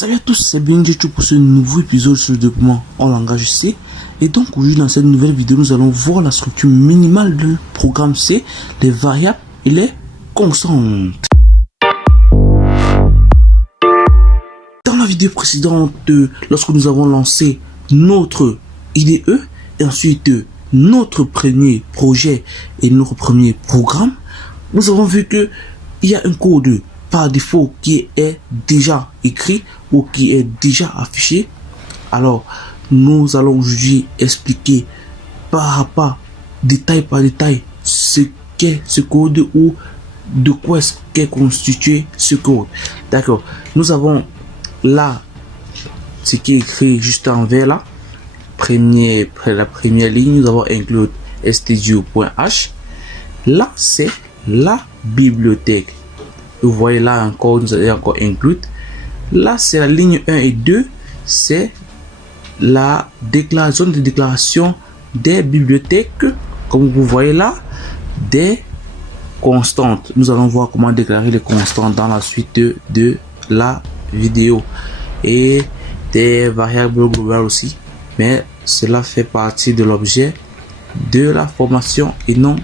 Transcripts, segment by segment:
Salut à tous, c'est Benji pour ce nouveau épisode sur le développement en langage C. Et donc aujourd'hui dans cette nouvelle vidéo, nous allons voir la structure minimale du programme C, les variables et les constantes. Dans la vidéo précédente, lorsque nous avons lancé notre IDE et ensuite notre premier projet et notre premier programme, nous avons vu que il y a un code par défaut qui est déjà écrit ou qui est déjà affiché. Alors nous allons aujourd'hui expliquer pas à pas, détail par détail, ce qu'est ce code ou de quoi est-ce qu'est constitué ce code. D'accord, nous avons là ce qui est écrit juste en vert là, la première ligne, nous avons inclus studio.h. là c'est la bibliothèque. Vous voyez là encore, nous avons encore inclus. Là c'est la ligne 1 et 2, c'est la zone de déclaration des bibliothèques. Comme vous voyez là, des constantes. Nous allons voir comment déclarer les constantes dans la suite de la vidéo. Et des variables globales aussi. Mais cela fait partie de l'objet de la formation et non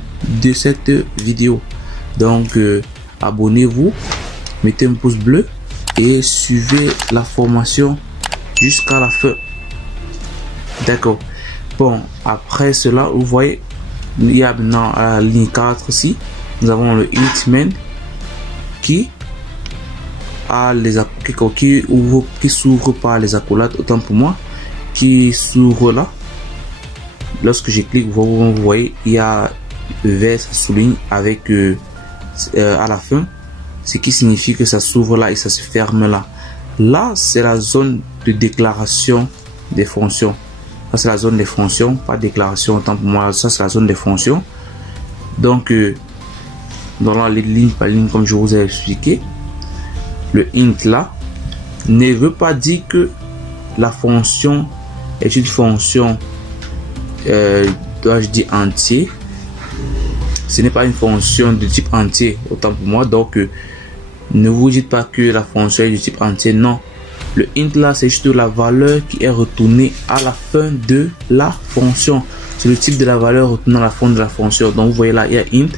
de cette vidéo. Donc abonnez-vous, mettez un pouce bleu et suivez la formation jusqu'à la fin. D'accord. Bon, après cela, vous voyez, il y a maintenant à la ligne 4 ici, nous avons le hitman qui a les qui s'ouvre par les accolades, autant pour moi, qui s'ouvre là. Lorsque je clique, vous voyez, il y a le vert souligne avec à la fin, ce qui signifie que ça s'ouvre là et ça se ferme là. Là c'est la zone de déclaration des fonctions. Ça c'est la zone des fonctions, pas déclaration autant pour moi. Ça c'est la zone des fonctions. Donc dans la ligne par ligne, comme je vous ai expliqué, le int là ne veut pas dire que la fonction est une fonction dois-je dire entier. Ce n'est pas une fonction de type entier autant pour moi. Donc ne vous dites pas que la fonction est de type entier. Non, le int là c'est juste la valeur qui est retournée à la fin de la fonction. C'est le type de la valeur retournée à la fin de la fonction. Donc vous voyez là il y a int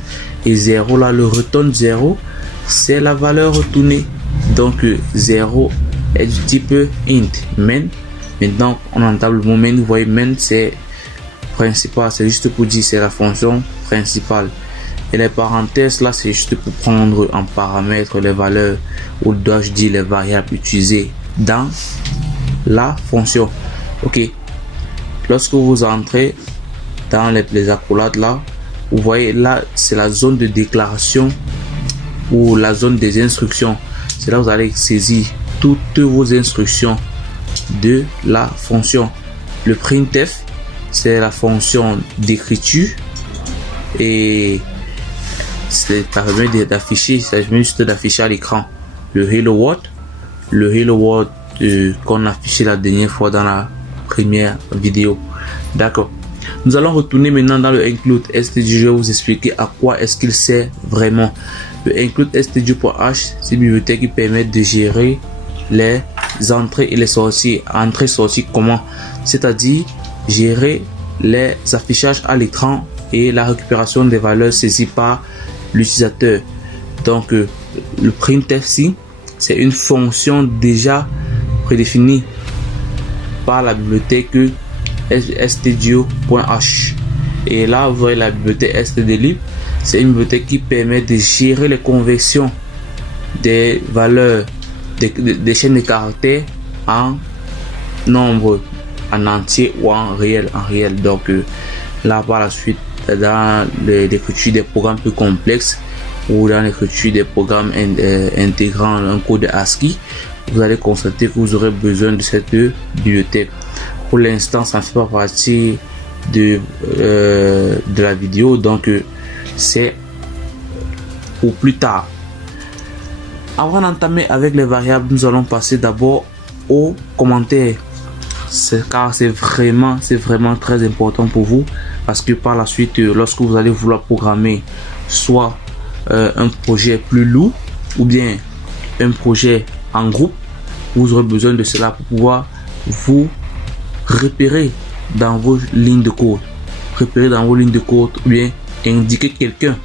et 0 là, le return 0 c'est la valeur retournée. Donc 0 est du type int. Main, maintenant on entend le mot main. Vous voyez main c'est principal, c'est juste pour dire c'est la fonction principale. Et les parenthèses là c'est juste pour prendre en paramètre les valeurs, ou dois-je dire les variables utilisées dans la fonction. Ok, lorsque vous entrez dans les accolades là, vous voyez là c'est la zone de déclaration ou la zone des instructions. C'est là où vous allez saisir toutes vos instructions de la fonction. Le printf c'est la fonction d'écriture et ça permet d'afficher, ça permet juste d'afficher à l'écran le hello world qu'on a affiché la dernière fois dans la première vidéo. D'accord, nous allons retourner maintenant dans le include std. Je vais vous expliquer à quoi est-ce qu'il sert vraiment. Le include studio.h, c'est une bibliothèque qui permet de gérer les entrées et les sorties. Entrées sorties comment? C'est-à-dire gérer les affichages à l'écran et la récupération des valeurs saisies par l'utilisateur. Donc le printf c'est une fonction déjà prédéfinie par la bibliothèque studio.h. et là vous voyez la bibliothèque stdlib, c'est une bibliothèque qui permet de gérer les conversions des valeurs des chaînes de caractères en nombre en entier ou en réel. Donc là par la suite, dans l'écriture des programmes plus complexes ou dans l'écriture des programmes intégrant un code ASCII, vous allez constater que vous aurez besoin de cette bibliothèque. Pour l'instant ça ne fait pas partie de la vidéo, donc c'est pour plus tard. Avant d'entamer avec les variables, nous allons passer d'abord aux commentaires. Car c'est vraiment très important pour vous, parce que par la suite lorsque vous allez vouloir programmer soit un projet plus lourd ou bien un projet en groupe, vous aurez besoin de cela pour pouvoir vous repérer dans vos lignes de code. Repérer dans vos lignes de code ou bien indiquer quelqu'un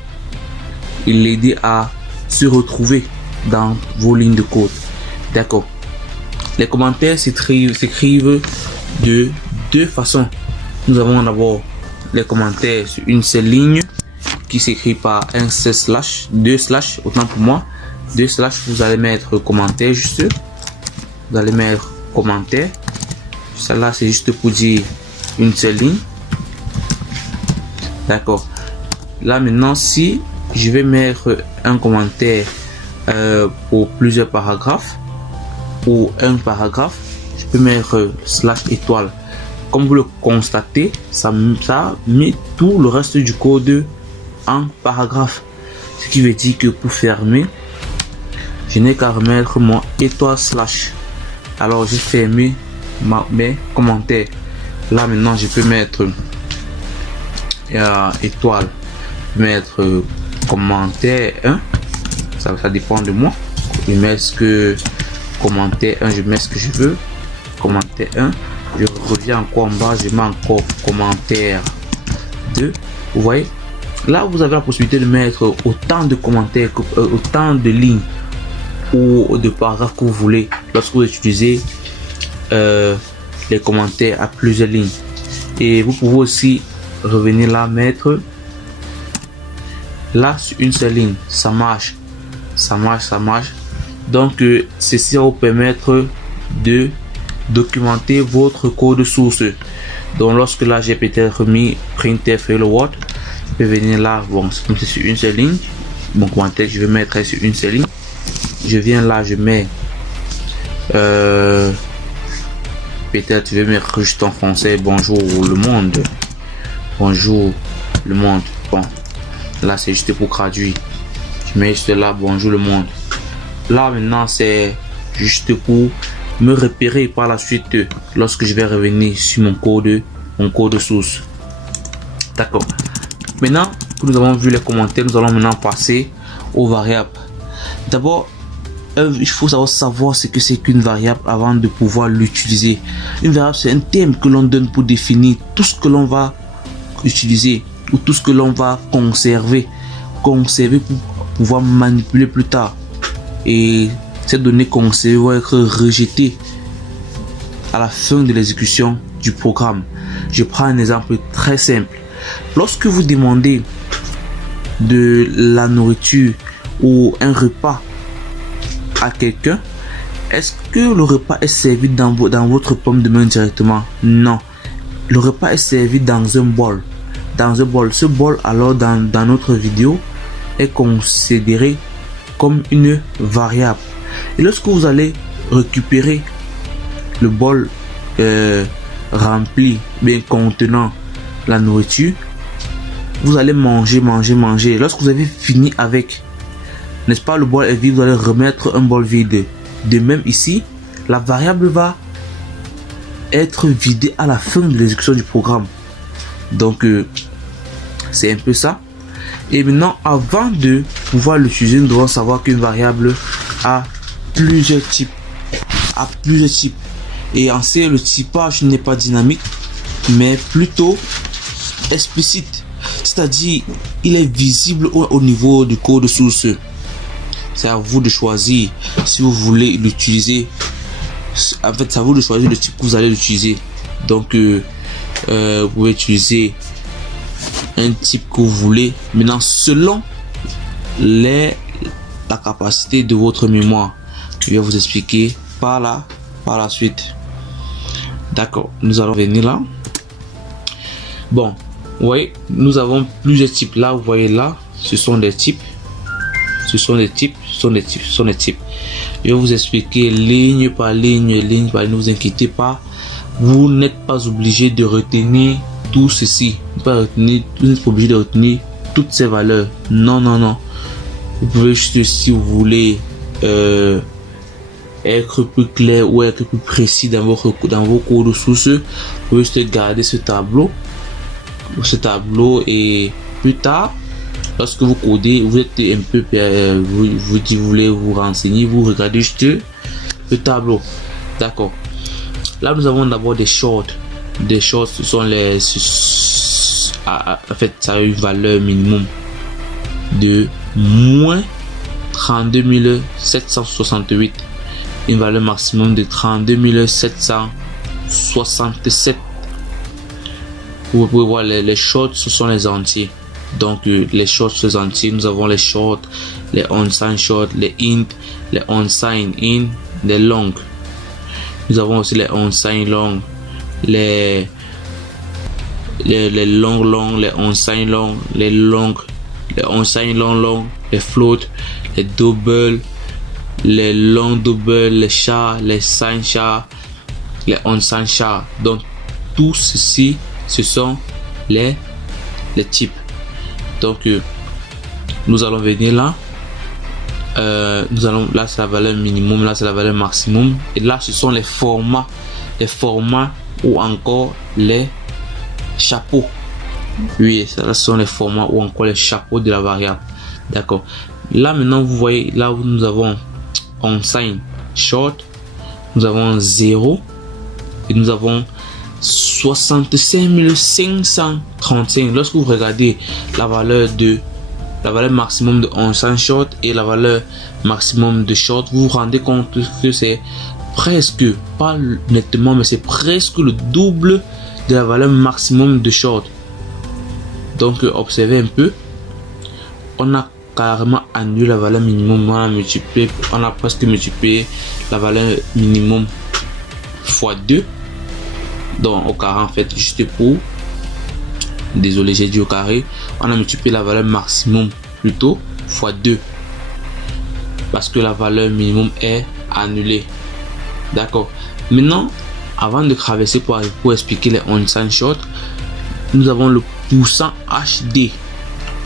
et l'aider à se retrouver dans vos lignes de code. D'accord. Les commentaires s'écrivent de deux façons. Nous avons d'abord les commentaires sur une seule ligne qui s'écrit par un slash, deux slash, autant pour moi. Deux slash, vous allez mettre commentaire juste. Vous allez mettre commentaire. Ça là, c'est juste pour dire une seule ligne. D'accord. Là maintenant, si je vais mettre un commentaire pour plusieurs paragraphes ou un paragraphe, je peux mettre slash étoile. Comme vous le constatez, ça met tout le reste du code en paragraphe. Ce qui veut dire que pour fermer, je n'ai qu'à remettre mon étoile slash. Alors j'ai fermé mes commentaires. Là maintenant, je peux mettre étoile, mettre commentaire 1. Ça dépend de moi. Je mets ce que commentaire 1, je mets ce que je veux. Commentaire 1. Je reviens encore en bas, je mets encore commentaire 2. Vous voyez, là vous avez la possibilité de mettre autant de commentaires, autant de lignes ou de paragraphes que vous voulez lorsque vous utilisez les commentaires à plusieurs lignes. Et vous pouvez aussi revenir là, mettre là sur une seule ligne. Ça marche. Donc ceci va vous permettre de documenter votre code source. Donc lorsque là j'ai peut-être mis printf hello world, je peux venir là, bon comme c'est sur une seule ligne, mon commentaire je vais mettre sur une seule ligne. Je viens là, je mets peut-être je vais mettre juste en français bonjour le monde. Bonjour le monde. Bon, là c'est juste pour traduire. Je mets juste là bonjour le monde. Là maintenant c'est juste pour me repérer par la suite lorsque je vais revenir sur mon code source. D'accord. Maintenant que nous avons vu les commentaires, nous allons maintenant passer aux variables. D'abord, il faut savoir ce que c'est qu'une variable avant de pouvoir l'utiliser. Une variable, c'est un terme que l'on donne pour définir tout ce que l'on va utiliser ou tout ce que l'on va conserver pour pouvoir manipuler plus tard. Et ces données conservées vont être rejetées à la fin de l'exécution du programme. Je prends un exemple très simple. Lorsque vous demandez de la nourriture ou un repas à quelqu'un, est-ce que le repas est servi dans votre pomme de main directement? Non. Le repas est servi dans un bol. Ce bol, alors dans notre vidéo, est considéré comme une variable. Et lorsque vous allez récupérer le bol rempli, bien contenant la nourriture, vous allez manger. Lorsque vous avez fini avec, n'est-ce pas, le bol est vide, vous allez remettre un bol vide. De même ici, la variable va être vidée à la fin de l'exécution du programme. Donc c'est un peu ça. Et maintenant, avant de pouvoir l'utiliser, nous devons savoir qu'une variable a plusieurs types. Et en C, le typage n'est pas dynamique, mais plutôt explicite. C'est-à-dire, il est visible au niveau du code source. C'est à vous de choisir si vous voulez l'utiliser. En fait, c'est à vous de choisir le type que vous allez l'utiliser. Donc, vous pouvez utiliser un type que vous voulez. Maintenant, selon la capacité de votre mémoire, je vais vous expliquer par la suite. D'accord, nous allons venir là. Bon, vous voyez, nous avons plusieurs types. Là, vous voyez là, ce sont des types. Je vais vous expliquer ligne par ligne, ne vous inquiétez pas. Vous n'êtes pas obligé de retenir tout ceci. Vous n'êtes pas obligé de retenir toutes ces valeurs. Non. Vous pouvez juste, si vous voulez être plus clair ou être plus précis dans vos codes sources, vous pouvez juste garder ce tableau et plus tard, lorsque vous codez, vous êtes un peu vous voulez vous renseigner, vous regardez juste le tableau. D'accord. Là, nous avons d'abord des shorts. Des shorts, ce sont les... En fait, ça a une valeur minimum de moins 32 768. Une valeur maximum de 32 767. Vous pouvez voir les shorts, ce sont les entiers. Donc les shorts, ces entiers, nous avons les shorts, les on-sign shorts, les int, les on-sign in, les longs. Nous avons aussi les on-sign long, les longs, les on-sign long, les longs, les on-sign long, les float, les double, les long double, les chars, les sign chars, les on-sign chars. Donc tout ceci, ce sont les types. Donc nous allons venir là. Là c'est la valeur minimum, là c'est la valeur maximum, et là ce sont les formats ou encore les chapeaux. Oui, ça ce sont les formats ou encore les chapeaux de la variable. D'accord. Là maintenant vous voyez là où nous avons on-sign short, nous avons 0 et nous avons 65 535. Lorsque vous regardez la valeur maximum de on-sign short et la valeur maximum de short, vous vous rendez compte que c'est presque, pas nettement, mais c'est presque le double de la valeur maximum de short. Donc observez un peu, on a carrément annulé la valeur minimum, on a presque multiplié la valeur minimum fois 2. Donc au carré, en fait, juste pour, désolé j'ai dit au carré, on a multiplié la valeur maximum plutôt fois 2 parce que la valeur minimum est annulée. D'accord. Maintenant, avant de traverser pour expliquer les on-sign short, nous avons le pourcent HD.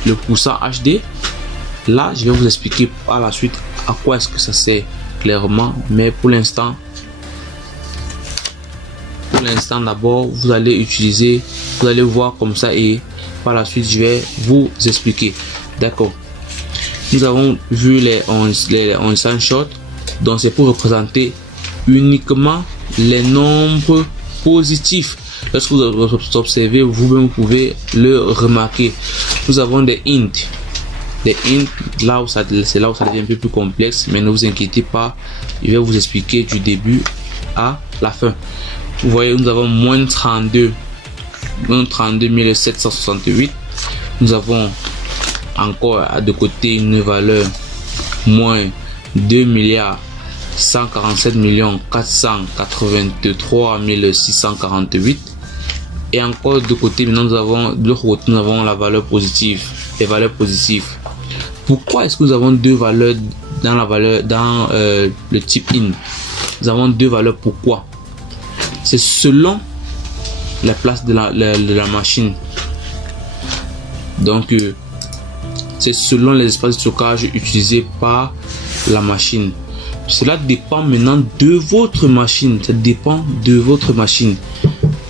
Le pourcent HD, là je vais vous expliquer par la suite à quoi est-ce que ça sert clairement, mais pour l'instant d'abord vous allez voir comme ça et par la suite je vais vous expliquer. D'accord. Nous avons vu les on-sign short, donc c'est pour représenter uniquement les nombres positifs. Lorsque vous observez, vous-même pouvez le remarquer. Nous avons des int. C'est là où ça devient un peu plus complexe, mais ne vous inquiétez pas, je vais vous expliquer du début à la fin. Vous voyez, nous avons moins 32 768. Nous avons encore de côté une valeur moins 2 147 483 648. Et encore de côté, maintenant nous avons la valeur positive, les valeurs positives. Pourquoi est-ce que nous avons deux valeurs dans le type in? Nous avons deux valeurs. Pourquoi? C'est selon la place de la machine. Donc c'est selon les espaces de stockage utilisés par la machine. Cela dépend maintenant de votre machine. Ça dépend de votre machine.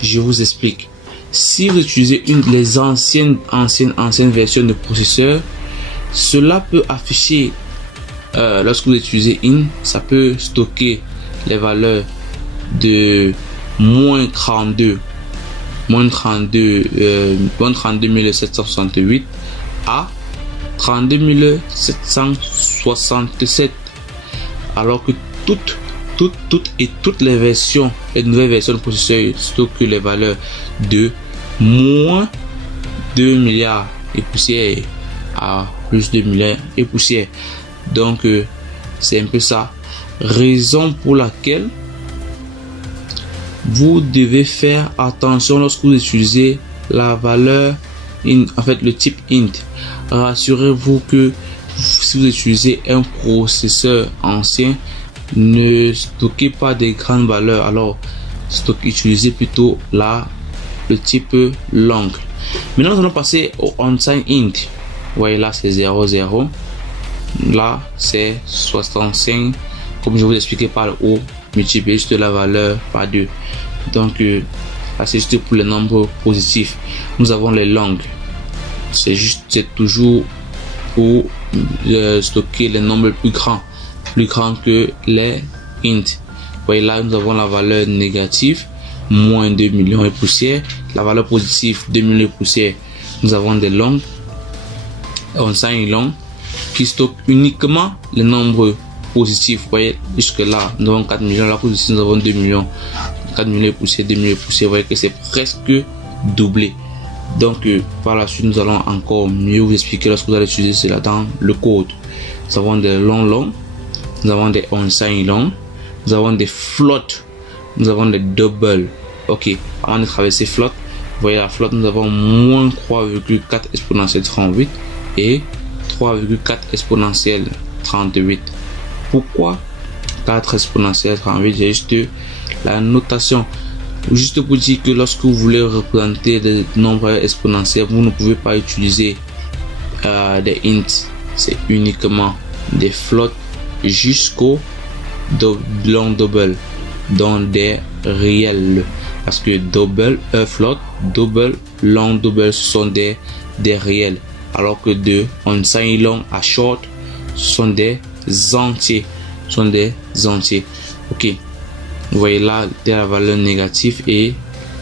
Je vous explique. Si vous utilisez les anciennes versions de processeur, cela peut afficher lorsque vous utilisez in, ça peut stocker les valeurs de moins 32 768 à 32 767, alors que toutes les versions, les nouvelles versions de processeur stockent les valeurs de moins 2 milliards et poussière à plus de milliards et poussière. Donc c'est un peu ça, raison pour laquelle vous devez faire attention lorsque vous utilisez la valeur en fait le type int. Rassurez-vous que si vous utilisez un processeur ancien, ne stockez pas des grandes valeurs, alors utilisez plutôt le type long. Maintenant nous allons passer au on-sign int. Vous voyez là c'est 00, là c'est 65, comme je vous expliquais par le haut, multiplier juste la valeur par 2. Donc là c'est juste pour les nombres positifs. Nous avons les longs, c'est toujours pour stocker les nombres plus grands que les int. Vous voyez là, nous avons la valeur négative, moins 2 millions et poussière. La valeur positive, 2 millions et poussière. Nous avons des longs, unsigned long, qui stocke uniquement le nombre positif. Vous voyez, jusque là, nous avons 4 millions. Là, positif, nous avons 2 millions. 4 millions et poussière, 2 millions et poussière. Vous voyez que c'est presque doublé. Donc, par la suite, nous allons encore mieux vous expliquer lorsque vous allez utiliser cela dans le code. Nous avons des longs, nous avons des unsigned long, nous avons des floats, nous avons des double. Ok, avant de traverser float, vous voyez la flotte, nous avons moins 3,4 exponentielle 38 et 3,4 exponentielle 38. Pourquoi 4 exponentielle 38? J'ai juste la notation. Juste pour dire que lorsque vous voulez représenter des nombres exponentiels, vous ne pouvez pas utiliser des ints. C'est uniquement des flottes jusqu'au long double, dans des réels. Parce que double, float, double, long double sont des réels. Alors que de unsigned long à short sont des entiers. Ok. Vous voyez là la valeur négative et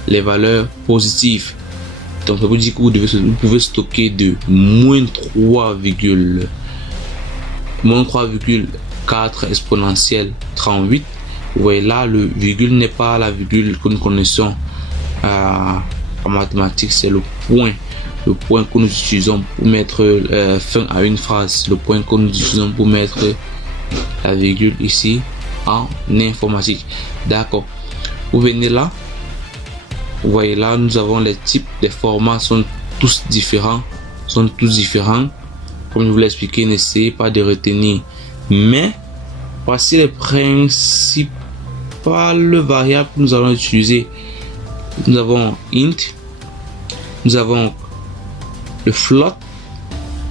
les valeurs positives. Donc ça veut dire que vous pouvez stocker de moins 3,4 exponentielle 38. Vous voyez là, le virgule n'est pas la virgule que nous connaissons en mathématiques, c'est le point que nous utilisons pour mettre fin à une phrase, le point que nous utilisons pour mettre la virgule ici en informatique. D'accord, vous venez là, vous voyez là, nous avons les types, les formats sont tous différents, comme je vous l'ai expliqué. N'essayez pas de retenir, mais voici les principales variables que nous allons utiliser. Nous avons int, nous avons le float,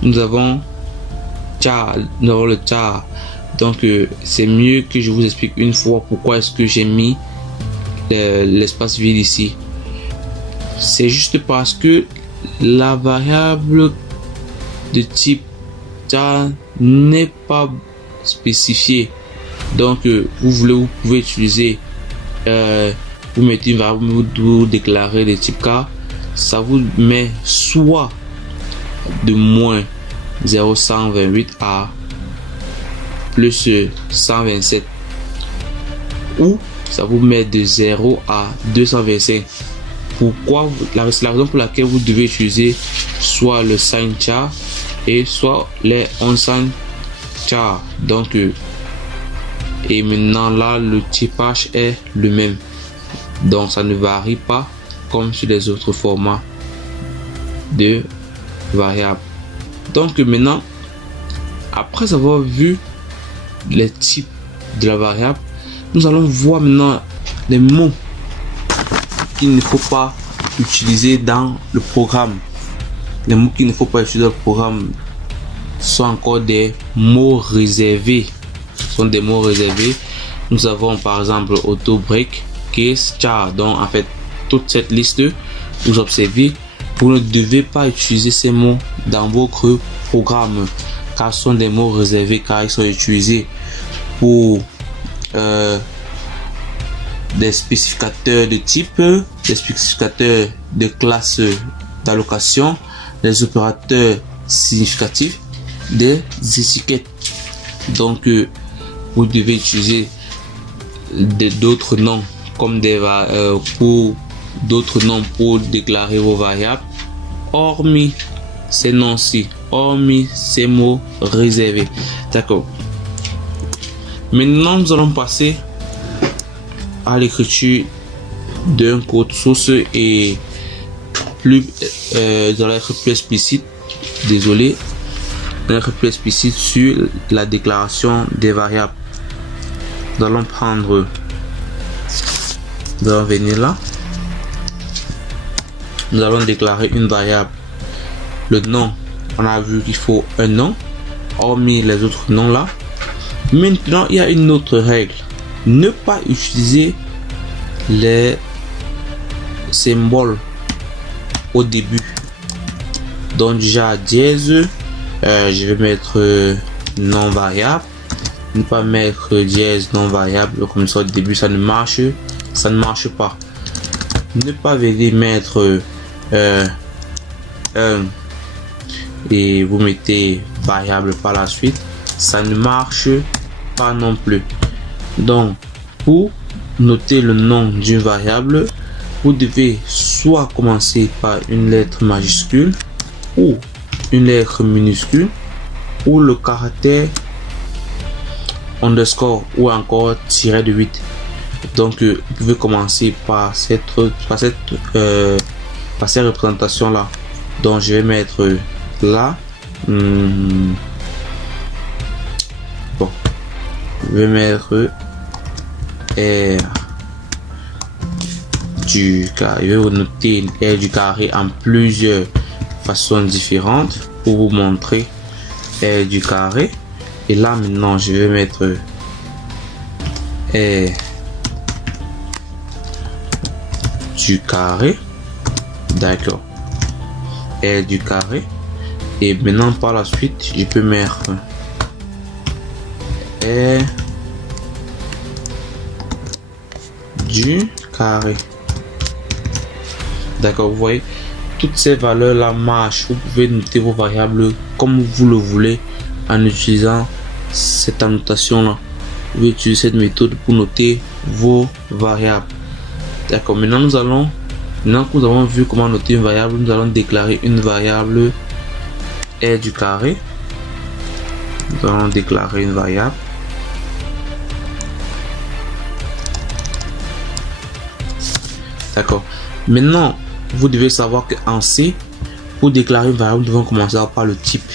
nous avons char, le char. Donc c'est mieux que je vous explique une fois pourquoi est-ce que j'ai mis l'espace vide ici. C'est juste parce que la variable de type char n'est pas spécifiée. Donc vous pouvez utiliser vous mettez une variable, vous déclarez le type car ça vous met soit de moins 0,128 à plus 127, ou ça vous met de 0 à 225. Pourquoi? La raison pour laquelle vous devez utiliser soit le sign char et soit les unsigned char. Donc et maintenant là le typage est le même, donc ça ne varie pas comme sur les autres formats de variables. Donc maintenant, après avoir vu les types de la variable, nous allons voir maintenant les mots qu'il ne faut pas utiliser dans le programme. Les mots qu'il ne faut pas utiliser dans le programme sont encore des mots réservés. Nous avons par exemple auto break, case, char. Donc en fait toute cette liste, vous observez, vous ne devez pas utiliser ces mots dans votre programme car ce sont des mots réservés, car ils sont utilisés pour des spécificateurs de type, des spécificateurs de classe d'allocation, des opérateurs significatifs, des étiquettes. Donc vous devez utiliser d'autres noms comme pour d'autres noms pour déclarer vos variables, hormis ces noms-ci, hormis ces mots réservés. D'accord. Maintenant, nous allons passer à l'écriture d'un code source et plus nous allons être plus explicite. Désolé, nous allons être plus explicite sur la déclaration des variables. Nous allons venir là. Nous allons déclarer une variable. Le nom, on a vu qu'il faut un nom, hormis les autres noms là. Maintenant, il y a une autre règle. Ne pas utiliser les symboles au début. Donc déjà dièse, je vais mettre non variable ne pas mettre dièse non variable comme ça au début, ça ne marche pas. Ne pas venir mettre 1 et vous mettez variable par la suite, ça ne marche pas non plus. Donc pour noter le nom d'une variable, vous devez soit commencer par une lettre majuscule ou une lettre minuscule ou le caractère underscore ou encore tiré de 8. Donc vous pouvez commencer par cette représentation là. Donc je vais mettre là, bon, je vais mettre R du carré. Je vais vous noter R du carré en plusieurs façons différentes pour vous montrer R du carré. Et là maintenant je vais mettre R du carré, d'accord, R du carré. Et maintenant par la suite je peux mettre R du carré, d'accord. Vous voyez, toutes ces valeurs là marchent. Vous pouvez noter vos variables comme vous le voulez en utilisant cette annotation là. Vous pouvez utiliser cette méthode pour noter vos variables, d'accord. Maintenant que nous avons vu comment noter une variable, nous allons déclarer une variable R du carré. Nous allons déclarer une variable. D'accord. Maintenant, vous devez savoir qu'en C, pour déclarer une variable, nous devons commencer par le type.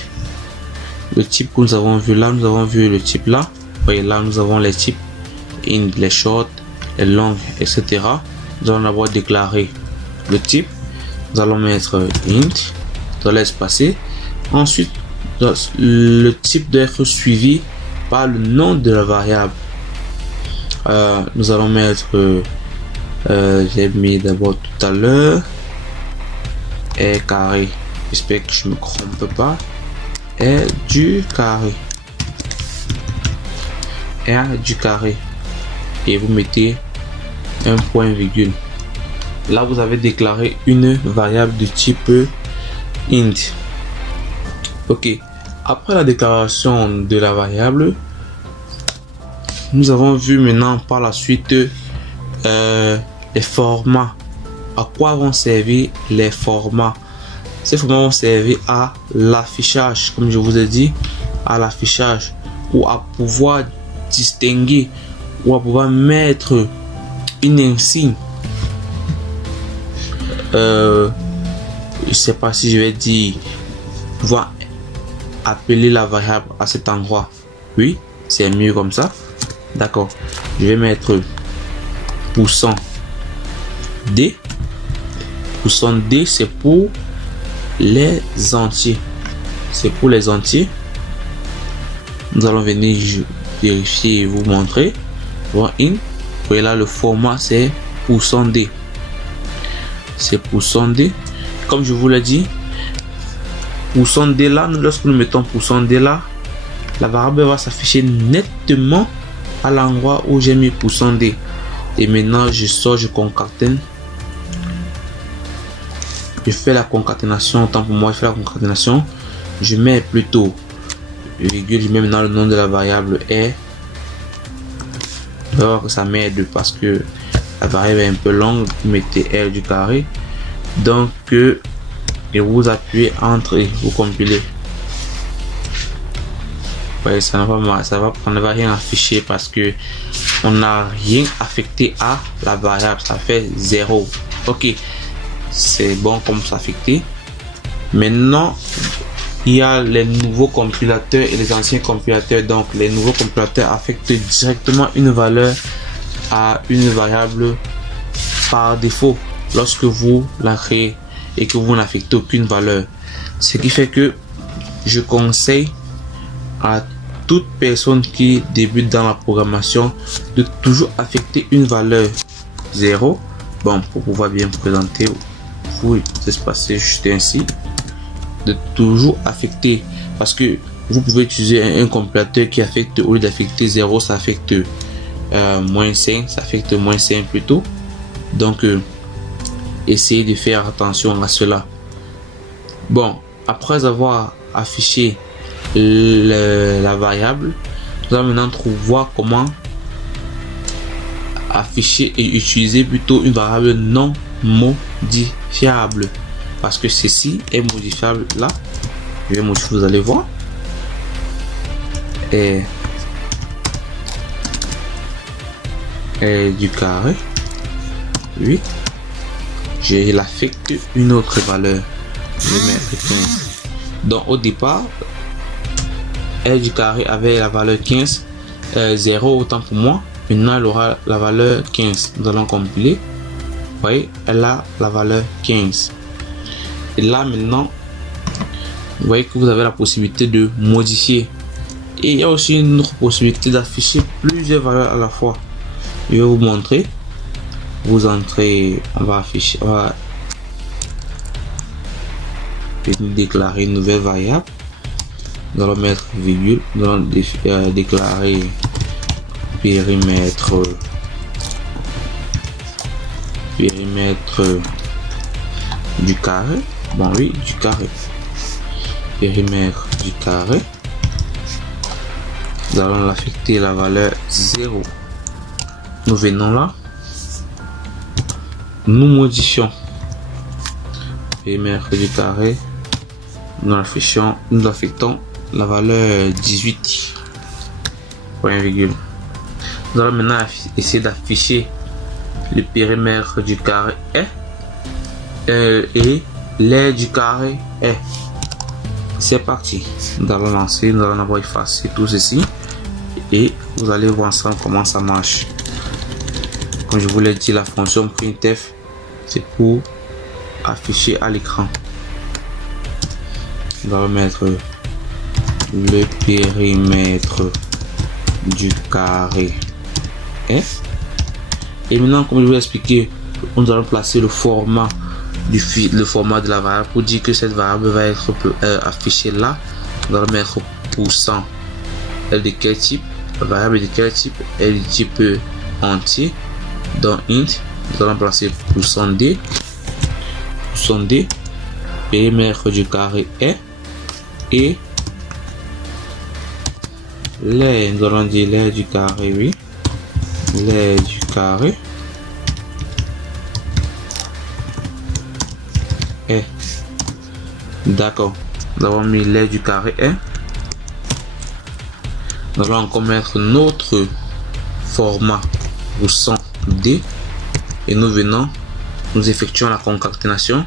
Le type que nous avons vu là, nous avons vu le type là. Vous voyez là, nous avons les types int, les short, les long, etc. Nous allons d'abord déclarer le type. Nous allons mettre int, dans l'espacer. Ensuite, le type doit être suivi par le nom de la variable. Nous allons mettre j'ai mis d'abord tout à l'heure R carré, j'espère que je me trompe pas, R du carré, R du carré, et vous mettez un point virgule. Là vous avez déclaré une variable de type int. Ok, après la déclaration de la variable, nous avons vu maintenant par la suite les formats. À quoi vont servir les formats? Ces formats vont servir à l'affichage, comme je vous ai dit, à l'affichage, ou à pouvoir distinguer, ou à pouvoir mettre une insigne. Je sais pas si je vais dire pouvoir appeler la variable à cet endroit. Oui, c'est mieux comme ça. D'accord. Je vais mettre %D. %D, c'est pour les entiers. C'est pour les entiers. Nous allons venir vérifier et vous montrer. Vous voyez là, le format c'est %D. C'est %D. Comme je vous l'ai dit, %D là, lorsque nous mettons %D là, la variable va s'afficher nettement à l'endroit où j'ai mis %D. Et maintenant je sors, je concatène, je fais la concaténation. Autant pour moi, je fais la concaténation, je mets plutôt virgule, je mets maintenant le nom de la variable R. Vous allez voir que ça m'aide parce que la variable est un peu longue. Vous mettez R du carré, donc et vous appuyez entre et vous compilez. Ouais, ça ne va rien afficher parce que on n'a rien affecté à la variable, ça fait 0. Ok, c'est bon comme ça affecté. Maintenant il y a les nouveaux compilateurs et les anciens compilateurs. Donc les nouveaux compilateurs affectent directement une valeur à une variable par défaut lorsque vous la créez et que vous n'affectez aucune valeur. Ce qui fait que je conseille à toute personne qui débute dans la programmation de toujours affecter une valeur 0. Bon, pour pouvoir bien présenter, vous espacez juste ainsi, de toujours affecter, parce que vous pouvez utiliser un compilateur qui affecte, au lieu d'affecter 0, ça affecte moins 5, ça affecte moins 5 plutôt. Donc essayez de faire attention à cela. Bon, après avoir affiché la variable, nous allons maintenant voir comment afficher et utiliser plutôt une variable non modifiable, parce que ceci est modifiable. Là je vais modifier, vous allez voir, et du carré 8, je l'affecte une autre valeur, je vais mettre 15. Donc au départ L du carré avait la valeur 15, 0 autant pour moi. Maintenant elle aura la valeur 15. Nous allons compiler. Vous voyez, elle a la valeur 15. Et là maintenant, vous voyez que vous avez la possibilité de modifier. Et il y a aussi une autre possibilité d'afficher plusieurs valeurs à la fois. Je vais vous montrer. Vous entrez, on va afficher, on va déclarer une nouvelle variable. Nous allons mettre virgule, nous allons déclarer périmètre du carré. Bon oui, du carré, périmètre du carré. Nous allons l'affecter la valeur 0. Nous venons là, nous modifions périmètre du carré, nous affectons la valeur 18, point virgule. Nous allons maintenant essayer d'afficher le périmètre du carré et l'aire du carré est. C'est parti, nous allons lancer, nous allons avoir effacé tout ceci et vous allez voir ensemble comment ça marche. Comme je vous l'ai dit, la fonction printf c'est pour afficher à l'écran. Nous allons mettre le périmètre du carré est. Et maintenant, comme je vous l'ai expliqué, nous allons placer le format de la variable pour dire que cette variable va être affichée là. Nous allons mettre %. Elle de quel type? La variable de quel type? Elle est type entier. Dans int, nous allons placer %d, périmètre du carré est, et l'aire, nous allons dire l'aire du carré, oui, l'aire du carré est. D'accord, nous avons mis l'aire du carré est. Nous allons encore mettre notre format %d et nous effectuons la concaténation,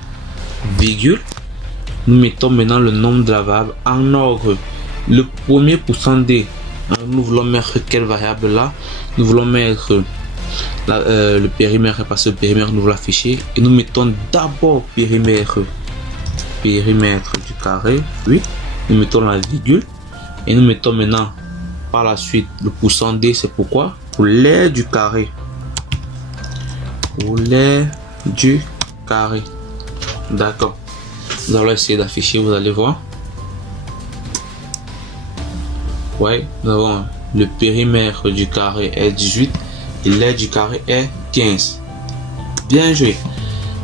virgule. Nous mettons maintenant le nombre de la variable en ordre. Le premier %d, nous voulons mettre quelle variable là? Nous voulons mettre le périmètre, parce que le périmètre nous voulons l'afficher, et nous mettons d'abord périmètre du carré, oui, nous mettons la virgule et nous mettons maintenant par la suite le %d. C'est pourquoi? Pour l'aire du carré, d'accord. Nous allons essayer d'afficher, vous allez voir. Ouais, nous avons le périmètre du carré est 18 et l'aire du carré est 15. Bien joué.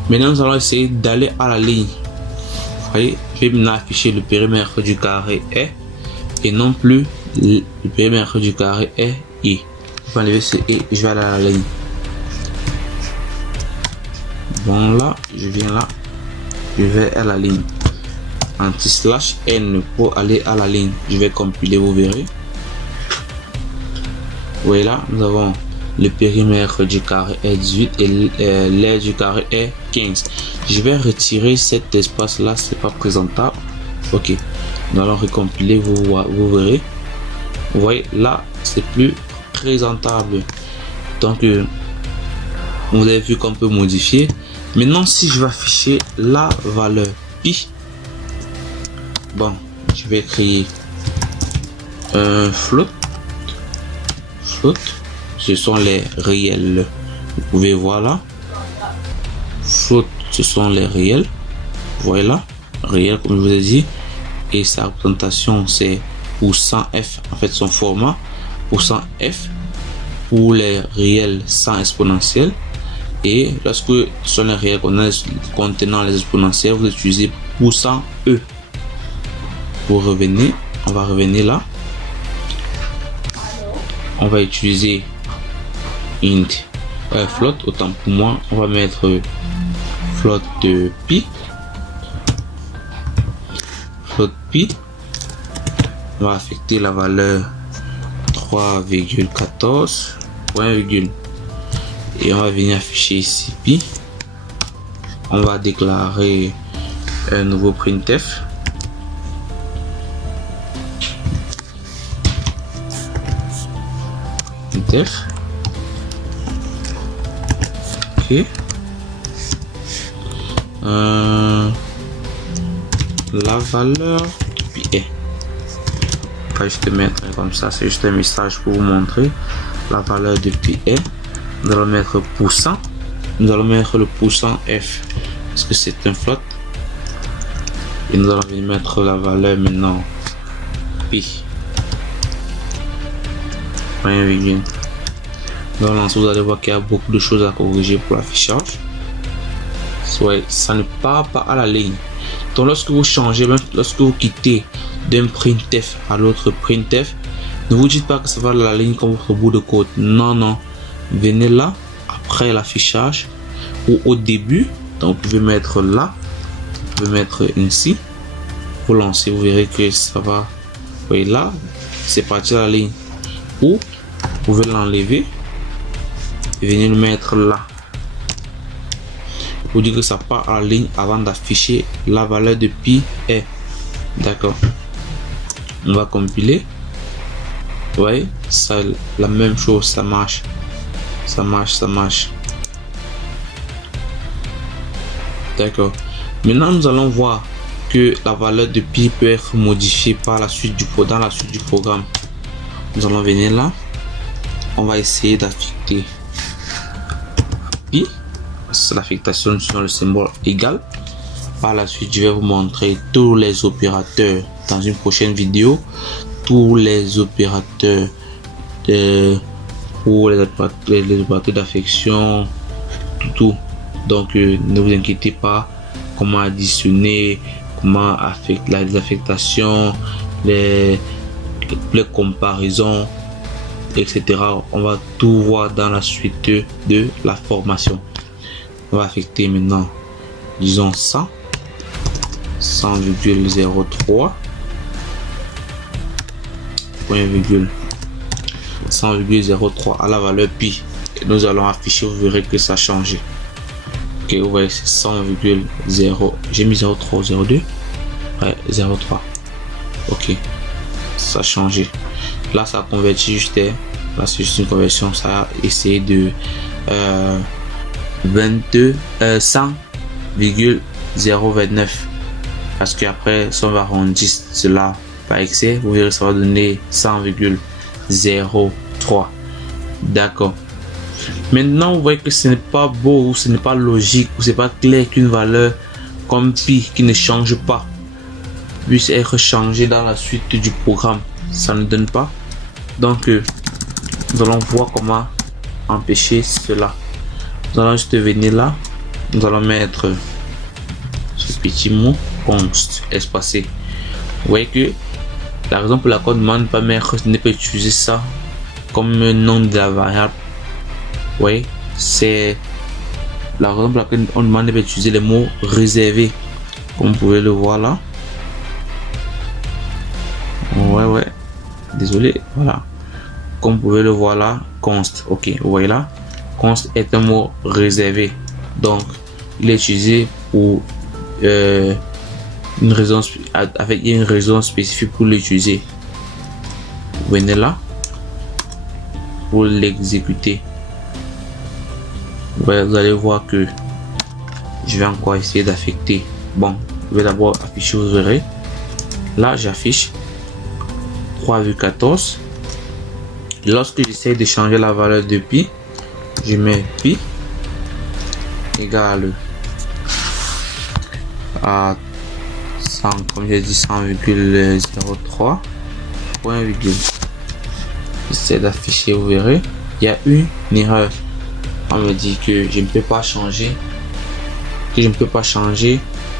Maintenant nous allons essayer d'aller à la ligne. Vous voyez, je vais maintenant afficher le périmètre du carré est et non plus le périmètre du carré est i. Je vais enlever ce et je vais aller à la ligne. Bon là, je viens là, je vais à la ligne. Anti/n pour aller à la ligne. Je vais compiler, vous verrez. Voilà, nous avons le périmètre du carré est 18 et l'aire du carré est 15. Je vais retirer cet espace là, c'est pas présentable. Ok, nous allons recompiler, vous verrez. Vous voyez là, c'est plus présentable. Donc vous avez vu qu'on peut modifier. Maintenant, si je vais afficher la valeur pi, bon, je vais créer un float. Ce sont les réels. Vous pouvez voir là. Float, ce sont les réels. Voilà, réel comme je vous ai dit. Et sa représentation c'est %f, en fait son format, %f pour les réels sans exponentielle. Et lorsque ce sont les réels contenant les exponentielles, vous utilisez %e. Pour revenir, on va revenir là. On va utiliser int float, autant pour moi, on va mettre float pi. Float pi. On va affecter la valeur 3,14 point virgule. Et on va venir afficher ici pi. On va déclarer un nouveau printf. Printf. Ok. La valeur pi est. Je vais juste mettre comme ça, c'est juste un message pour vous montrer la valeur de pi est. Nous allons mettre %. Nous allons mettre le %f parce que c'est un float. Et nous allons venir mettre la valeur maintenant pi. Point virgule. Donc vous allez voir qu'il y a beaucoup de choses à corriger pour l'affichage. Ouais, ça ne part pas à la ligne. Donc lorsque vous changez, même lorsque vous quittez d'un printf à l'autre printf, ne vous dites pas que ça va à la ligne comme votre bout de code. Non, non. Venez là, après l'affichage, ou au début. Donc vous pouvez mettre là, vous pouvez mettre ainsi. Vous lancez, vous verrez que ça va. Vous voyez là, c'est parti à la ligne. Ou vous pouvez l'enlever et venir le mettre là. Vous dites que ça part à la ligne avant d'afficher la valeur de pi est. D'accord. On va compiler. Vous voyez, ça la même chose, ça marche. Ça marche, ça marche. D'accord. Maintenant, nous allons voir que la valeur de pi peut être modifiée par la suite dans la suite du programme. Nous allons venir là. On va essayer d'affecter pi. C'est l'affectation sur le symbole égal. Par la suite, je vais vous montrer tous les opérateurs dans une prochaine vidéo. Tous les opérateurs pour les opérateurs d'affection, tout. Donc ne vous inquiétez pas, comment additionner, comment affecter les affectations, les comparaisons, etc. On va tout voir dans la suite de la formation. On va affecter maintenant, disons 100,03 point virgule 100,03 à la valeur pi. Et nous allons afficher, vous verrez que ça a changé. Ok, vous voyez c'est 100,0. J'ai mis 0,3 0,2. Ouais, 0,3. Ok, ça a changé. Là, ça a converti juste. Là, c'est juste une conversion. Ça a essayé de 100,029. Parce qu'après, si on va arrondir cela par excès, vous verrez ça va donner 100,03. D'accord. Maintenant, vous voyez que ce n'est pas beau ou ce n'est pas logique ou c'est pas clair qu'une valeur comme pi qui ne change pas puisse être changée dans la suite du programme. Ça ne donne pas. Donc, nous allons voir comment empêcher cela. Nous allons juste venir là. Nous allons mettre ce petit mot const espacé. Vous voyez que la raison pour laquelle on ne demande pas mettre, ne peut utiliser ça comme nom de la variable. Vous voyez, c'est la raison pour laquelle on demande de utiliser les mots réservés, comme vous pouvez le voir là. Ouais, désolé, voilà. Comme vous pouvez le voir là, const. Ok, vous voyez là, const est un mot réservé. Donc, il est utilisé pour une raison, avec une raison spécifique pour l'utiliser. Vous venez là pour l'exécuter. Vous allez voir que je vais encore essayer d'affecter. Bon, je vais d'abord afficher, vous verrez. Là, j'affiche 3,14. Lorsque j'essaie de changer la valeur de pi, je mets pi égale à 100, comme j'ai dit 100,03 point virgule. J'essaie d'afficher, vous verrez, il y a une erreur. On me dit que je ne peux pas changer,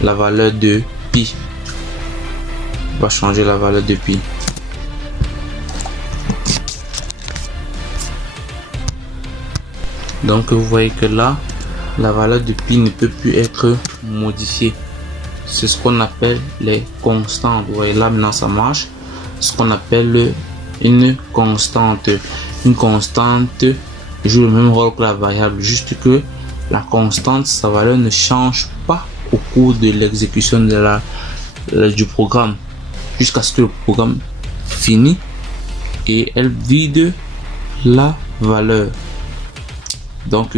la valeur de pi. On va changer la valeur de pi. Donc vous voyez que là, la valeur de pi ne peut plus être modifiée. C'est ce qu'on appelle les constantes. Vous voyez là maintenant ça marche. Ce qu'on appelle une constante. Une constante joue le même rôle que la variable, juste que la constante, sa valeur ne change pas au cours de l'exécution du programme, jusqu'à ce que le programme finisse et elle vide la valeur. Donc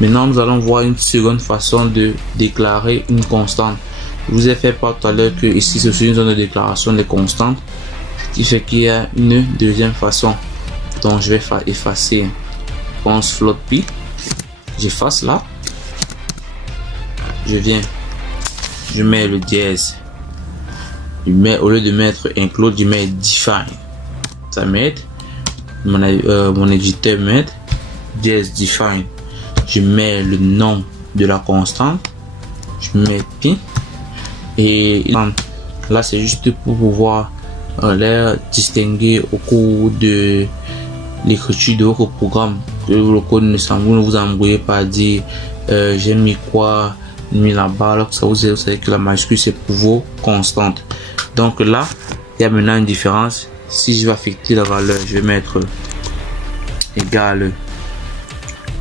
maintenant nous allons voir une seconde façon de déclarer une constante. Je vous ai fait part tout à l'heure que ici c'est une zone de déclaration des constantes, ce qui fait qu'il y a une deuxième façon. Donc je vais effacer const float pi, j'efface là, je viens, je mets le dièse, au lieu de mettre include, je mets define, ça m'aide, mon éditeur m'aide, dièse define, je mets le nom de la constante, je mets pi, et là c'est juste pour pouvoir les distinguer au cours de l'écriture de votre programme, que le code ne vous embrouillez pas dire j'ai mis quoi, mis là-bas, alors que ça vous savez que la majuscule c'est pour vos constantes. Donc là il y a maintenant une différence. Si je vais affecter la valeur, je vais mettre égal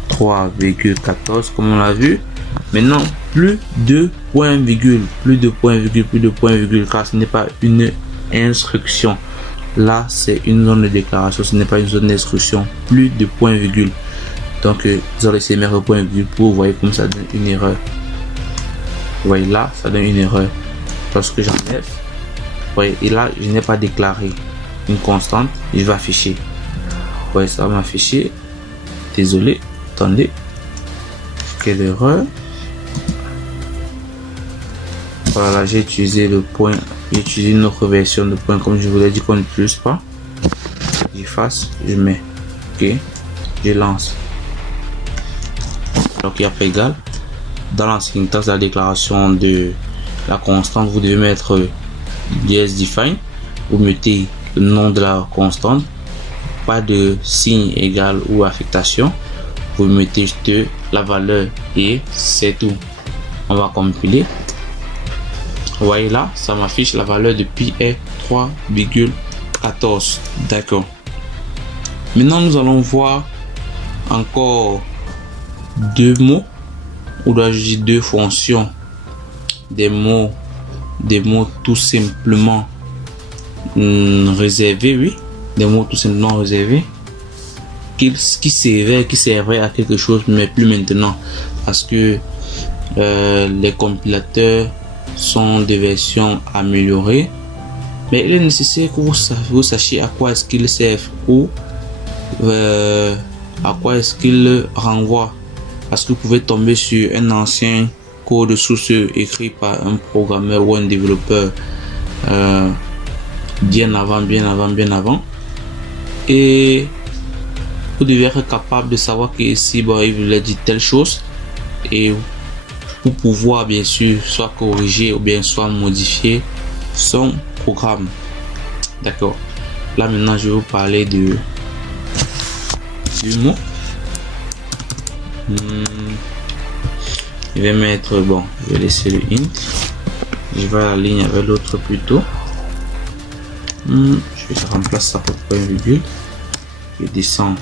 3,14 comme on l'a vu. Maintenant plus de point virgule, car ce n'est pas une instruction. Là c'est une zone de déclaration, ce n'est pas une zone d'instruction. Plus de point virgule. Donc vous allez essayer de mettre point virgule pour vous voyez comme ça donne une erreur. Vous voyez là ça donne une erreur lorsque j'enlève. Vous voyez, et là je n'ai pas déclaré une constante, je vais afficher. Vous voyez ça va m'afficher. Désolé, attendez. Quelle erreur. Voilà, j'ai utilisé le point, j'ai utilisé une autre version de point comme je vous l'ai dit qu'on n'utilise pas. J'efface, je mets, ok, je lance. Donc il y a pas égal. Dans la syntaxe de la déclaration de la constante, vous devez mettre dièse define. Vous mettez le nom de la constante, pas de signe égal ou affectation. Vous mettez juste la valeur et c'est tout. On va compiler. Vous voyez là, ça m'affiche la valeur de pi est 3,14. D'accord. Maintenant, nous allons voir encore deux mots, ou dois-je dire deux fonctions, des mots tout simplement réservés, oui, des mots tout simplement réservés, qui servaient à quelque chose, mais plus maintenant, parce que les compilateurs sont des versions améliorées, mais il est nécessaire que vous sachiez à quoi est-ce qu'ils servent ou à quoi est-ce qu'ils renvoient, parce que vous pouvez tomber sur un ancien code source écrit par un programmeur ou un développeur bien avant, et vous devez être capable de savoir que ici bon, il voulait dire telle chose, et pour pouvoir bien sûr soit corriger ou bien soit modifier son programme. D'accord. Là maintenant je vais vous parler du mot. Je vais mettre, bon, je vais laisser le int. Je vais à la ligne avec l'autre plutôt. Je remplace ça par point virgule. Je descends.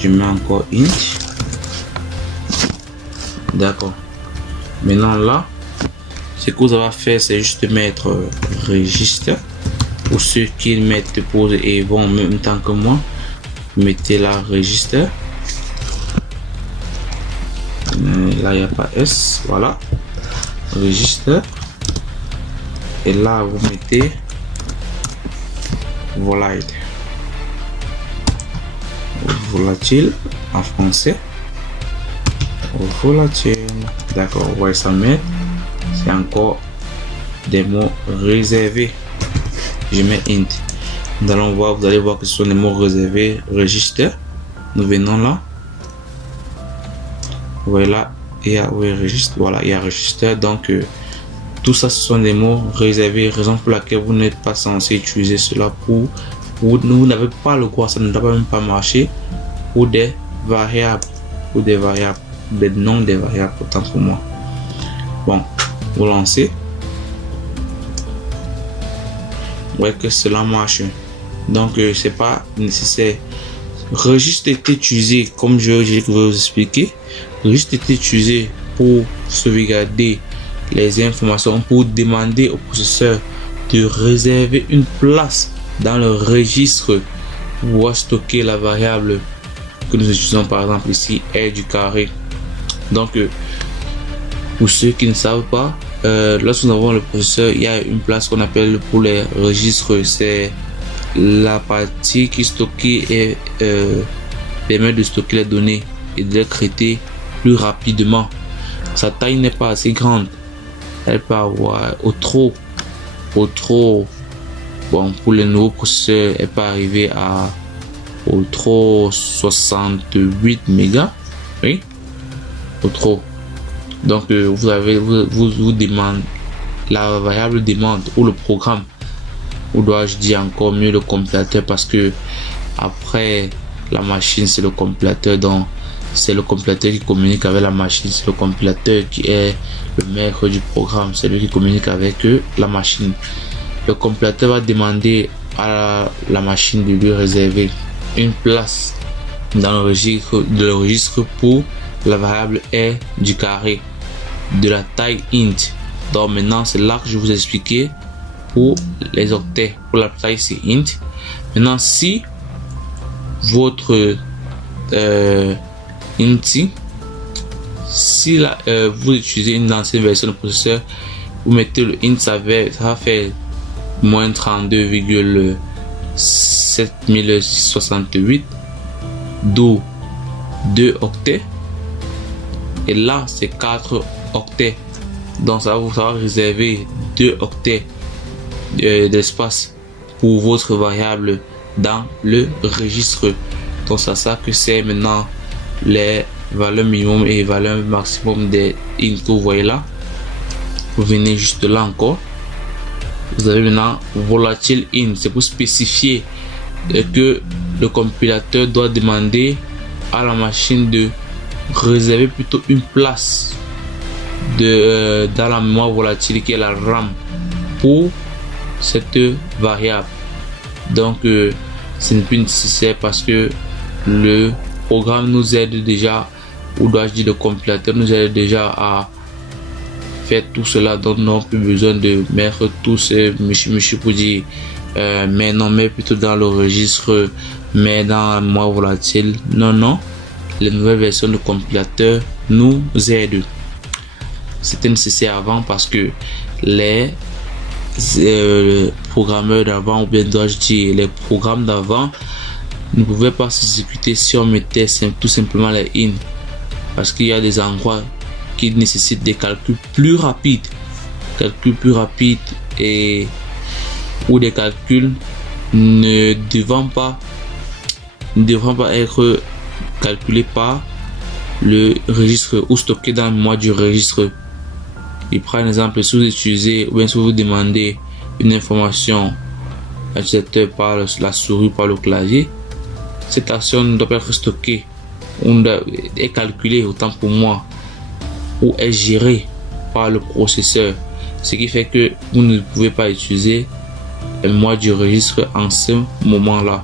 Je mets encore int. D'accord. Maintenant là, ce que vous avez à faire, c'est juste mettre registre. Pour ceux qui mettent pause et vont en même temps que moi, mettez là registre. Là il n'y a pas S, voilà, registre, et là vous mettez volatile en français, volatile. D'accord, vous voyez ça, mais c'est encore des mots réservés. Je mets int. Nous allons voir, vous allez voir que ce sont les mots réservés, register. Nous venons là. Voilà, il y a registre. Voilà, il y a register. Donc, tout ça, ce sont des mots réservés, raison pour laquelle vous n'êtes pas censé utiliser cela pour, vous n'avez pas le droit, ça ne doit même pas marcher pour des variables, des noms des variables, autant pour moi. Bon, vous lancez. Vous voyez que cela marche. Donc, c'est pas nécessaire. Registre est utilisé, comme je vais vous expliquer. Registre est utilisé pour sauvegarder les informations, pour demander au processeur de réserver une place dans le registre pour pouvoir stocker la variable que nous utilisons, par exemple ici r du carré. Donc pour ceux qui ne savent pas, lorsque nous avons le processeur, il y a une place qu'on appelle pour les registres, c'est la partie qui stocke et permet de stocker les données et de les traiter plus rapidement. Sa taille n'est pas assez grande, elle peut avoir au trop bon, pour les nouveaux processeurs, elle peut arriver à au trop 68 mégas, oui, au trop. Donc vous demandez, la variable demande ou le programme, ou dois-je dire encore mieux le compilateur, parce que après la machine c'est le compilateur, donc c'est le compilateur qui communique avec la machine, c'est le compilateur qui est le maître du programme, c'est lui qui communique avec la machine. Le compilateur va demander à la machine de lui réserver une place dans le registre pour la variable r du carré de la taille int. Donc maintenant c'est là que je vous ai expliqué pour les octets, pour la taille c'est int. Maintenant si votre int, si vous utilisez une ancienne version de processeur, vous mettez le int, ça va faire moins 32,7068, d'où 2 octets, et là c'est 4 octets, donc ça va réserver 2 octets d'espace pour votre variable dans le registre. Donc c'est ça que c'est maintenant les valeurs minimum et valeurs maximum des int que vous voyez là. Vous venez juste là encore, vous avez maintenant volatile int, c'est pour spécifier que le compilateur doit demander à la machine de réserver plutôt une place dans la mémoire volatile qui est la RAM pour cette variable. Donc ce n'est plus nécessaire parce que le programme nous aide déjà, ou dois-je dire le compilateur nous aide déjà à faire tout cela, donc non plus besoin de mettre tout ce monsieur pour dire mais non, mais plutôt dans le registre, mais dans la mémoire volatile. Non, les nouvelles versions de compilateur nous aident. C'était nécessaire avant parce que les programmeurs d'avant, ou bien dois-je dire les programmes d'avant, ne pouvaient pas s'exécuter si on mettait tout simplement les in, parce qu'il y a des endroits qui nécessitent des calculs plus rapides, et où des calculs ne devront pas être calculés par le registre ou stockés dans le mémoire du registre. Il prend un exemple, si vous utilisez ou bien si vous demandez une information à l'utilisateur par la souris, par le clavier, cette action ne doit pas être stockée, est calculée, autant pour moi, ou est gérée par le processeur, ce qui fait que vous ne pouvez pas utiliser la mémoire du registre en ce moment là.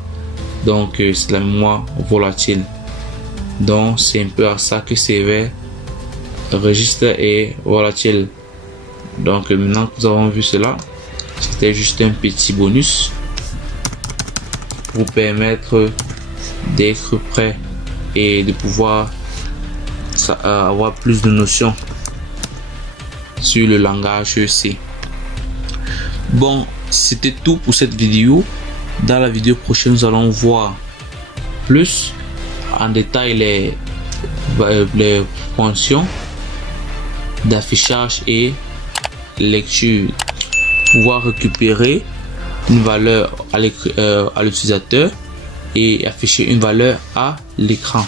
Donc c'est la mémoire volatile. Donc c'est un peu à ça que servait le registre et volatile. Donc maintenant que nous avons vu cela, c'était juste un petit bonus pour permettre d'être prêt et de pouvoir avoir plus de notions sur le langage C. Bon, c'était tout pour cette vidéo. Dans la vidéo prochaine, nous allons voir plus en détail les fonctions d'affichage et lecture, pouvoir récupérer une valeur à l'utilisateur et afficher une valeur à l'écran.